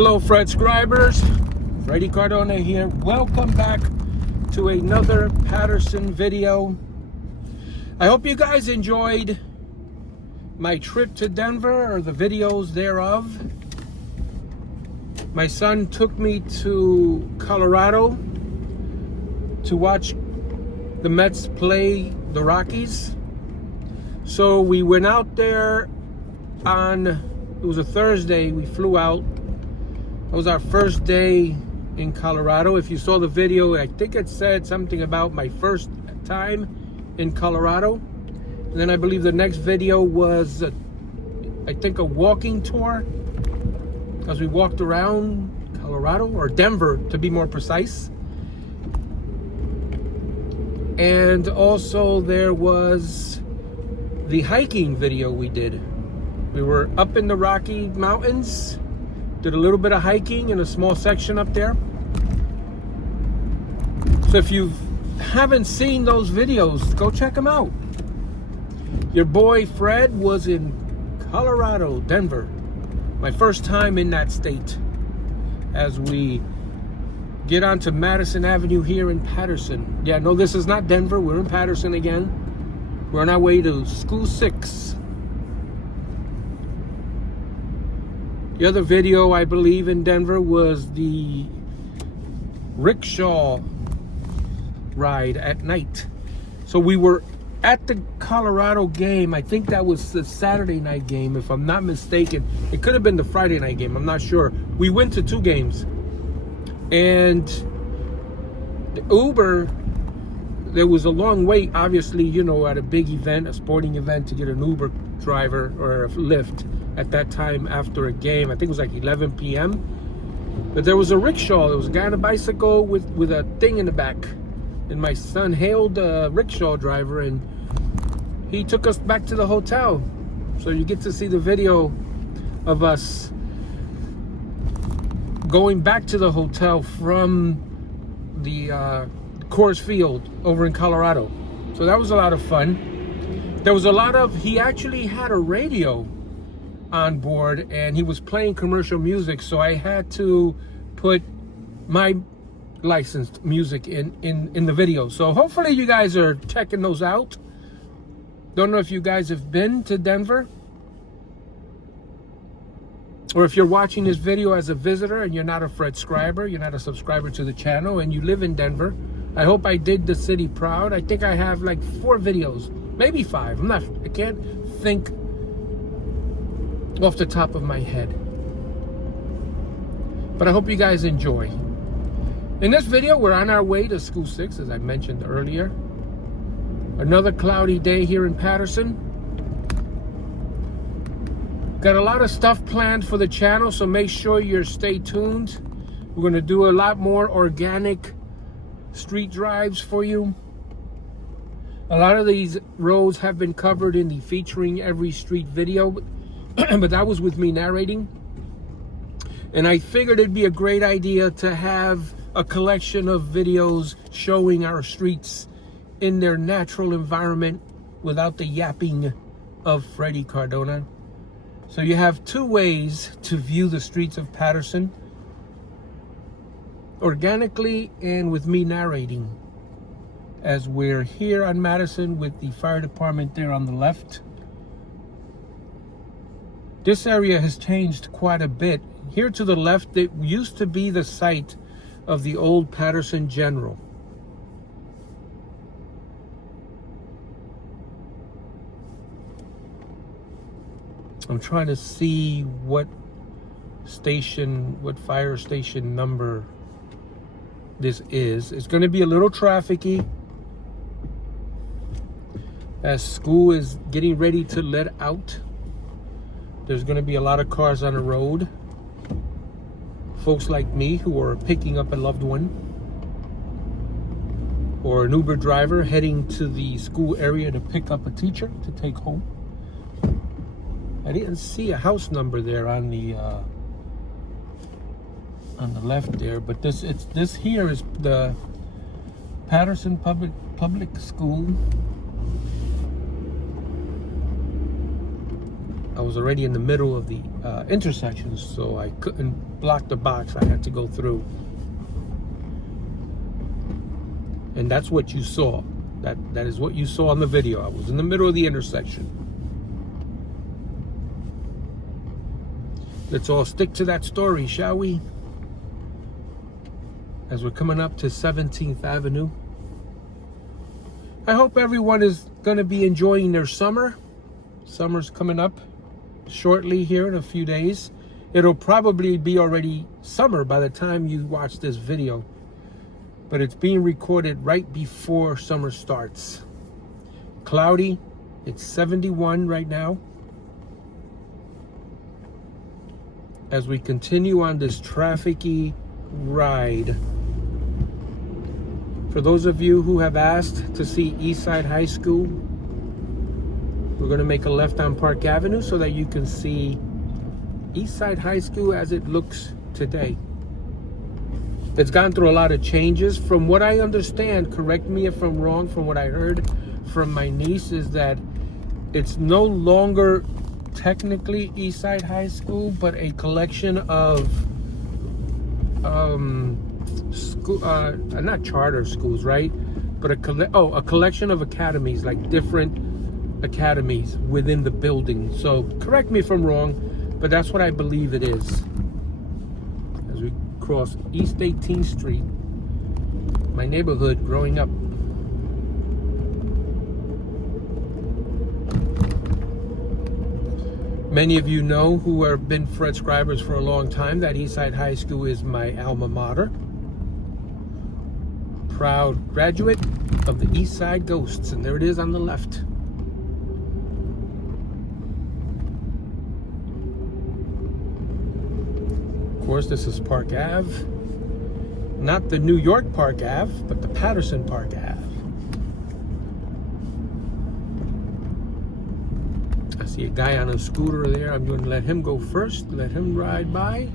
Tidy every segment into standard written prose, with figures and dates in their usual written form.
Hello, Fred subscribers. Freddie Cardona here. Welcome back to another Paterson video. I hope you guys enjoyed my trip to Denver, or the videos thereof. My son took me to Colorado to watch the Mets play the Rockies. So we went out there on, it was a Thursday, we flew out. It was our first day in Colorado. If you saw the video, I think it said something about my first time in Colorado. And then I believe the next video was, I think, a walking tour, as we walked around Colorado, or Denver to be more precise. And also there was the hiking video we did. We were up in the Rocky Mountains, did a little bit of hiking in a small section up there. So if you haven't seen those videos, go check them out. Your boy Fred was in Colorado, Denver. My first time in that state, as we get onto Madison Avenue here in Paterson. Yeah, no, this is not Denver. We're in Paterson again. We're on our way to School 6. The other video, I believe, in Denver was the Rickshaw ride at night. So we were at the Colorado game. I think that was the Saturday night game, if I'm not mistaken. It could have been the Friday night game. I'm not sure. We went to 2 games. And the Uber, there was a long wait, obviously, you know, at a big event, a sporting event, to get an Uber driver or a Lyft at that time after a game. I think it was like 11 p.m. But there was a rickshaw. There was a guy on a bicycle with a thing in the back. And my son hailed a rickshaw driver, and he took us back to the hotel. So you get to see the video of us going back to the hotel from the Coors Field over in Colorado. So that was a lot of fun. There was a lot of, he actually had a radio on board, and he was playing commercial music, so I had to put my licensed music in the video. So hopefully you guys are checking those out. Don't know if you guys have been to Denver, or if you're watching this video as a visitor and you're not a Fred subscriber, you're not a subscriber to the channel, and you live in Denver. I hope I did the city proud. I think I have like 4 videos, maybe 5. I can't think off the top of my head. But I hope you guys enjoy. In this video, we're on our way to School 6, as I mentioned earlier. Another cloudy day here in Paterson. Got a lot of stuff planned for the channel, so make sure you stay tuned. We're going to do a lot more organic street drives for you. A lot of these roads have been covered in the Featuring Every Street video, but that was with me narrating. And I figured it'd be a great idea to have a collection of videos showing our streets in their natural environment without the yapping of Freddie Cardona. So you have 2 ways to view the streets of Paterson: organically and with me narrating, as we're here on Madison with the fire department there on the left. This area has changed quite a bit. Here to the left, it used to be the site of the old Paterson General. I'm trying to see what fire station number this is. It's going to be a little trafficy as school is getting ready to let out. There's going to be a lot of cars on the road. Folks like me who are picking up a loved one, or an Uber driver heading to the school area to pick up a teacher to take home. I didn't see a house number there on the left there, but this here is the Paterson Public School. I was already in the middle of the intersection, so I couldn't block the box. I had to go through. And that's what you saw. That is what you saw in the video. I was in the middle of the intersection. Let's all stick to that story, shall we? As we're coming up to 17th Avenue. I hope everyone is going to be enjoying their summer. Summer's coming up shortly here in a few days. It'll probably be already summer by the time you watch this video. But it's being recorded right before summer starts. Cloudy. It's 71 right now. As we continue on this trafficy ride. For those of you who have asked to see Eastside High School, we're going to make a left on Park Avenue so that you can see Eastside High School as it looks today. It's gone through a lot of changes. From what I understand, correct me if I'm wrong, from what I heard from my niece, is that it's no longer technically Eastside High School, but a collection of school, not charter schools, right? But a collection of academies, like different academies within the building. So correct me if I'm wrong, but that's what I believe it is. As we cross East 18th Street, my neighborhood growing up. Many of you know, who have been subscribers for a long time, that Eastside High School is my alma mater. Proud graduate of the Eastside Ghosts, and there it is on the left. Of course, this is Park Ave. Not the New York Park Ave, but the Paterson Park Ave. I see a guy on a scooter there. I'm going to let him go first, let him ride by.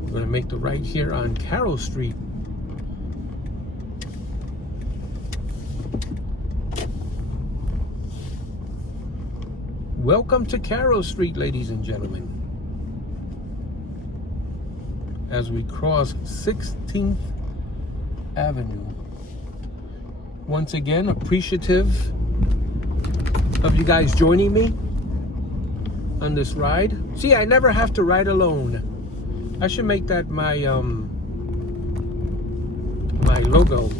We're going to make the right here on Carroll Street. Welcome to Carroll Street, ladies and gentlemen. As we cross 16th Avenue. Once again, appreciative of you guys joining me on this ride. See, I never have to ride alone. I should make that my my logo.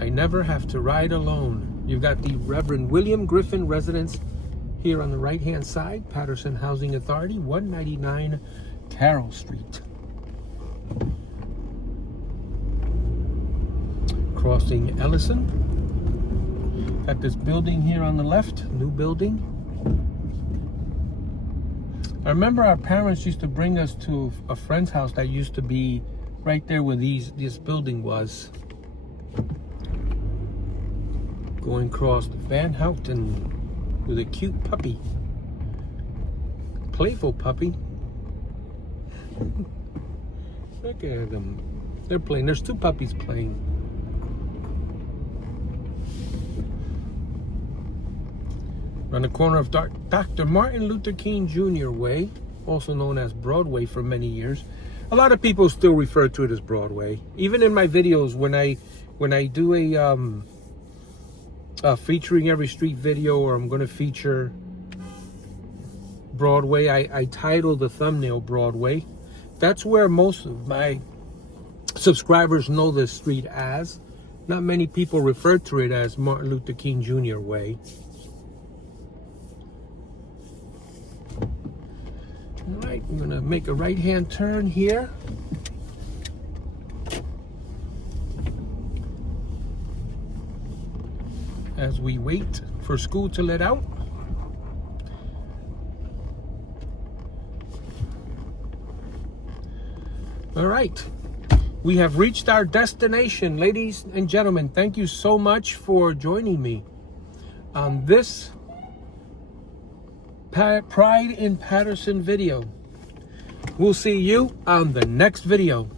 I never have to ride alone. You've got the Reverend William Griffin residence here on the right-hand side, Paterson Housing Authority, 199 Carroll Street. Crossing Ellison. Got this building here on the left, new building. I remember our parents used to bring us to a friend's house that used to be right there where this building was. Going across the Van Houten with a cute puppy. Playful puppy. Look at them. They're playing. There's two puppies playing. Around the corner of Dr. Martin Luther King Jr. Way, also known as Broadway for many years. A lot of people still refer to it as Broadway. Even in my videos, when I do a featuring every street video, or I'm going to feature Broadway, I title the thumbnail Broadway. That's where most of my subscribers know this street as. Not many people refer to it as Martin Luther King Jr. Way. All right, I'm going to make a right-hand turn here. As we wait for school to let out. All right, we have reached our destination, ladies and gentlemen. Thank you so much for joining me on this Pride in Paterson video. We'll see you on the next video.